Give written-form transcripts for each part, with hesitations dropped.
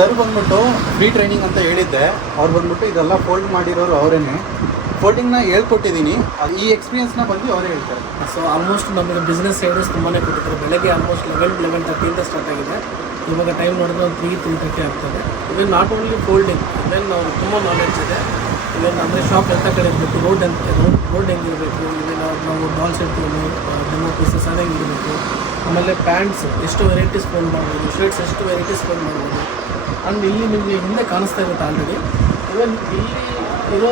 Sir ಬಂದ್ಬಿಟ್ಟು free training ಅಂತ ಹೇಳಿದ್ದೆ. ಅವ್ರು ಬಂದ್ಬಿಟ್ಟು ಇದೆಲ್ಲ ಫೋಲ್ಡ್ ಮಾಡಿರೋರು ಅವರೇನೆ. ಫೋಲ್ಡಿಂಗ್ನ ಹೇಳ್ಕೊಟ್ಟಿದ್ದೀನಿ. ಈ ಎಕ್ಸ್ಪೀರಿಯನ್ಸ್ನ ಬಂದು ಅವರೇ ಹೇಳ್ತಾರೆ. ಸೊ ಆಲ್ಮೋಸ್ಟ್ ನಮಗೆ ಬಿಸ್ನೆಸ್ ಐಡಿಯಾಸ್ ತುಂಬಾ ಕೊಟ್ಟಿದ್ದಾರೆ. ಬೆಳಗ್ಗೆ ಆಲ್ಮೋಸ್ಟ್ 11:30 ಸ್ಟಾರ್ಟ್ ಆಗಿದೆ. ಇವಾಗ ಟೈಮ್ ನೋಡಿದ್ರೆ ಒಂದು 3:30 ಆಗ್ತದೆ. Even not only folding, even ನಾವು ತುಂಬ ನಾಲೆಡ್ಜ್ ಇದೆ. ಇವೆನ್ ಅಂದರೆ ಶಾಪ್ ಎಂಥ ಕಡೆ ಇರಬೇಕು, ರೋಡ್ ಹೆಂಗಿರಬೇಕು, ಇವೆನ್ ನಾವು ಡಾಲ್ಸ್ ಇರ್ತೀವಿ, ಡೆಮೋ ಪೀಸಸ್ ಅದು ಹೆಂಗಿರಬೇಕು, ಆಮೇಲೆ ಪ್ಯಾಂಟ್ಸ್ ಎಷ್ಟು ವೆರೈಟೀಸ್ ಫೋಲ್ಡ್ ಮಾಡ್ಬೋದು, ಶರ್ಟ್ಸ್ ಎಷ್ಟು ವೆರೈಟೀಸ್ ಫೋಲ್ಡ್ ಮಾಡ್ಬೋದು. ಆ್ಯಂಡ್ ಇಲ್ಲಿ ನಿಮಗೆ ಹಿಂದೆ ಕಾಣಿಸ್ತಾ ಇರುತ್ತೆ ಆಲ್ರೆಡಿ. ಇವನ್ ಇಲ್ಲಿ ಇರೋ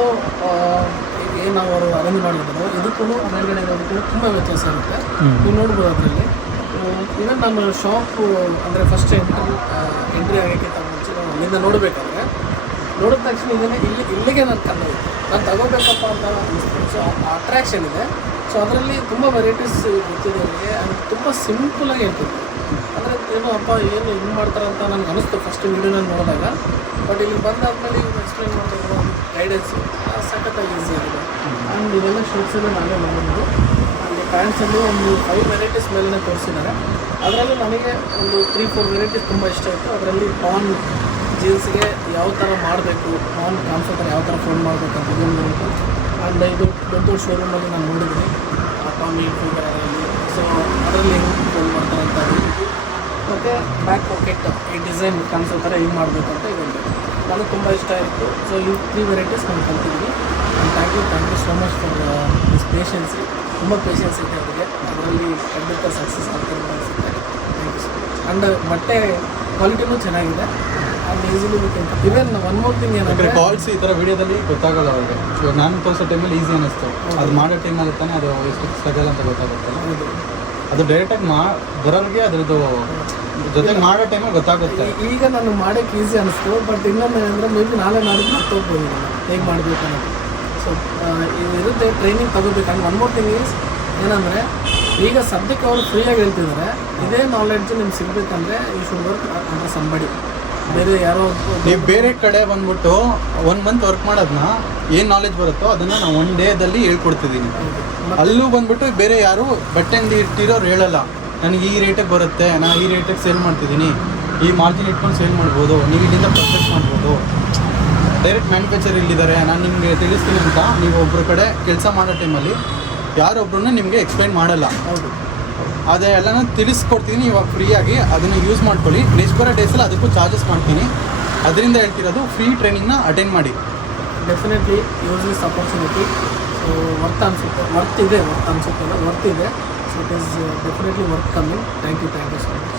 ಏನು ನಾವು ಅವರು ಅರೇಂಜ್ ಮಾಡಿರ್ತಾರೋ ಇದಕ್ಕೂ ಮೇಲ್ಗಡೆ ಇರೋದಕ್ಕೂ ತುಂಬ ವ್ಯತ್ಯಾಸ ಇರುತ್ತೆ. ನೀವು ನೋಡ್ಬೋದು ಅದರಲ್ಲಿ. ಇವನ್ ನಮ್ಮ ಶಾಪು ಅಂದರೆ ಫಸ್ಟ್ ಎಂಟ್ರಿ ಆಗೋಕ್ಕಿಂತ ಮುಂಚೆ ನಾವು ಅಲ್ಲಿಂದ ನೋಡಬೇಕಾದ್ರೆ ನೋಡಿದ ತಕ್ಷಣ ಇಲ್ಲಿಗೆ ನಾನು ನಾನು ತಗೋಬೇಕಪ್ಪ ಅಂತ ಅನಿಸ್ತೀನಿ. ಸೊ ಅಟ್ರಾಕ್ಷನ್ ಇದೆ. ಸೊ ಅದರಲ್ಲಿ ತುಂಬ ವೆರೈಟೀಸ್ ಗೊತ್ತಿದೆ ಅವರಿಗೆ. ಅದು ತುಂಬ ಸಿಂಪಲಾಗಿ ಇರ್ತದೆ. ಅಂದರೆ ಏನು ಅಪ್ಪ ಏನು ಹಿಂಗೆ ಮಾಡ್ತಾರಂತ ನನಗೆ ಅನಿಸ್ತು ಫಸ್ಟ್ ವೀಡಿಯೋನಲ್ಲಿ ನೋಡಿದಾಗ. ಬಟ್ ಇಲ್ಲಿ ಬಂದಾದ್ಮೇಲೆ ಇವ್ರು ಎಕ್ಸ್ಪ್ಲೈನ್ ಮಾಡೋದು ಗೈಡೆನ್ಸು ಸಖತ್ತಾಗಿ ಈಸಿ ಆಗಿದೆ. ಆ್ಯಂಡ್ ಇವೆಲ್ಲ ಶರ್ಟ್ಸಲ್ಲಿ ನಾವೇ ಮಾಡೋದು. ಅಲ್ಲಿ ಪ್ಯಾಂಟ್ಸಲ್ಲಿ ಒಂದು 5 ವೆರೈಟೀಸ್ ಮೇಲೇ ತೋರಿಸಿದ್ದಾರೆ. ಅದರಲ್ಲಿ ನನಗೆ ಒಂದು 3-4 ವೆರೈಟೀಸ್ ತುಂಬ ಇಷ್ಟ ಆಯಿತು. ಅದರಲ್ಲಿ ಟಾನ್ ಜೀನ್ಸ್ಗೆ ಯಾವ ಥರ ಮಾಡಬೇಕು, ಟಾನ್ ಕಾಣಿಸೋ ಥರ ಯಾವ ಥರ ಫೋಲ್ಡ್ ಮಾಡಬೇಕಂತ ಇದೊಂದು ಉಂಟು. ಆ್ಯಂಡ್ ಇದು ದೊಡ್ಡ ಶೋರೂಮಲ್ಲಿ ನಾನು ನೋಡಿದ್ದೀನಿ ಟಾಮಿ ಫಿಗರ್ ಅದರಲ್ಲಿ. ಸೊ ಅದರಲ್ಲಿ ಹೆಂಗೆ ಫೋಲ್ಡ್ ಮಾಡ್ತಾರೆ ಅಂತ ಮತ್ತು ಬ್ಯಾಕ್ ಪಾಕೆಟ್ ಈ ಡಿಸೈನ್ ಕಾಣಿಸೋ ಥರ ಹೆಂಗೆ ಮಾಡಬೇಕು ಅಂತ ಇದೊಂದು ನನಗೆ ತುಂಬ ಇಷ್ಟ ಆಯಿತು. ಸೊ ಈ 3 ವೆರೈಟೀಸ್ ನಾನು ಕಲ್ತಿದ್ದೀನಿ. Thank you so much for this patience. ತುಂಬ ಪೇಷನ್ಸ್ ಇದೆ ಅವರಿಗೆ. ಅದರಲ್ಲಿ ಖಂಡಿತ ಸಕ್ಸಸ್ ಆಗ್ತಾರೆ ಅನಿಸುತ್ತೆ. Thank you so much. And ಬಟ್ಟೆ ಕ್ವಾಲಿಟಿನೂ ಚೆನ್ನಾಗಿದೆ. And easily with even one more thing ಏನಂದರೆ ಕಾಲ್ಸ್ ಈ ಥರ ವೀಡಿಯೋದಲ್ಲಿ ಗೊತ್ತಾಗಲ್ಲ ಅವ್ರಿಗೆ. ಇವಾಗ ನಾನು ತೋರಿಸೋ ಟೈಮಲ್ಲಿ ಈಸಿ ಅನ್ನಿಸ್ತು. ಅದು ಮಾಡೋ ಟೈಮಲ್ಲಿ ತಾನೇ ಅದು ಎಷ್ಟು ಸ್ಟ್ರಗಲ್ ಅಂತ ಗೊತ್ತಾಗುತ್ತಲ್ಲ. ಅದು ಡೈರೆಕ್ಟಾಗಿ ಬರೋರಿಗೆ ಅದರದ್ದು ಜೊತೆಗೆ ಮಾಡೋ ಟೈಮಲ್ಲಿ ಗೊತ್ತಾಗುತ್ತೆ. ಈಗ ನಾನು ಮಾಡೋಕ್ಕೆ ಈಸಿ ಅನಿಸ್ತು. ಬಟ್ ಇನ್ನೊಂದು ಏನಂದರೆ ಮೇಬಿ ನಾಳೆ ನಾಡಿದ್ದು ಮರ್ತೋಗ್ಬೋದು ನಾನು ಹೇಗೆ ಮಾಡಬೇಕು ಅನ್ನೋದು. ಸೊ ಇರುತ್ತೆ ಟ್ರೈನಿಂಗ್ ತಗೋಬೇಕು. And one more thing is ಏನಂದರೆ ಈಗ ಸದ್ಯಕ್ಕೆ ಅವರು ಫ್ರೀಯಾಗಿ ಹೇಳ್ತಿದ್ದಾರೆ. ಇದೇ ನಾಲೆಡ್ಜ್ ನಿಮ್ಗೆ ಸಿಗಬೇಕಂದ್ರೆ ಈ ಶುಡ್ ವರ್ಕ್ ಅಂದರೆ ಸಂಬಡಿ ಬೇರೆ ಯಾರೋ ನೀವು ಬೇರೆ ಕಡೆ ಬಂದ್ಬಿಟ್ಟು 1 ಮಂತ್ ವರ್ಕ್ ಮಾಡೋದನ್ನ ಏನು ನಾಲೆಜ್ ಬರುತ್ತೋ ಅದನ್ನು ನಾನು 1 ಡೇದಲ್ಲಿ ಹೇಳ್ಕೊಡ್ತಿದ್ದೀನಿ. ಅಲ್ಲೂ ಬಂದ್ಬಿಟ್ಟು ಬೇರೆ ಯಾರು ಬಟ್ಟೆ ಅಂಗಡಿ ಇಟ್ಟಿರೋರು ಹೇಳಲ್ಲ ನನಗೆ ಈ ರೇಟಿಗೆ ಬರುತ್ತೆ, ನಾನು ಈ ರೇಟಿಗೆ ಸೇಲ್ ಮಾಡ್ತಿದ್ದೀನಿ, ಈ ಮಾರ್ಜಿನ್ ಇಟ್ಕೊಂಡು ಸೇಲ್ ಮಾಡ್ಬೋದು, ನೀವು ಇಲ್ಲಿಂದ ಪರ್ಚೇಸ್ ಮಾಡ್ಬೋದು. ಡೈರೆಕ್ಟ್ ಮ್ಯಾನುಫ್ಯಾಕ್ಚರ್ ಇಲ್ಲಿದ್ದಾರೆ, ನಾನು ನಿಮಗೆ ತಿಳಿಸ್ತೀನಿ ಅಂತ ನೀವು ಒಬ್ಬರ ಕಡೆ ಕೆಲಸ ಮಾಡೋ ಟೈಮಲ್ಲಿ ಯಾರೊಬ್ಬರನ್ನ ನಿಮಗೆ ಎಕ್ಸ್ಪ್ಲೈನ್ ಮಾಡಲ್ಲ. ಹೌದು, ಅದೇ ಎಲ್ಲನೂ ತಿಳಿಸ್ಕೊಡ್ತೀನಿ ಇವಾಗ ಫ್ರೀಯಾಗಿ. ಅದನ್ನು ಯೂಸ್ ಮಾಡ್ಕೊಳ್ಳಿ. ನೆಕ್ಸ್ಟ್ ಬರೋ ಡೇಸಲ್ಲಿ ಅದಕ್ಕೂ ಚಾರ್ಜಸ್ ಮಾಡ್ತೀನಿ. ಅದರಿಂದ ಹೇಳ್ತಿರೋದು ಫ್ರೀ ಟ್ರೈನಿಂಗ್ನ ಅಟೆಂಡ್ ಮಾಡಿ. Definitely use this opportunity. So worth ಅನಿಸುತ್ತೆ, ವರ್ತ್ ಇದೆ so it is definitely worth coming. Thank you so much.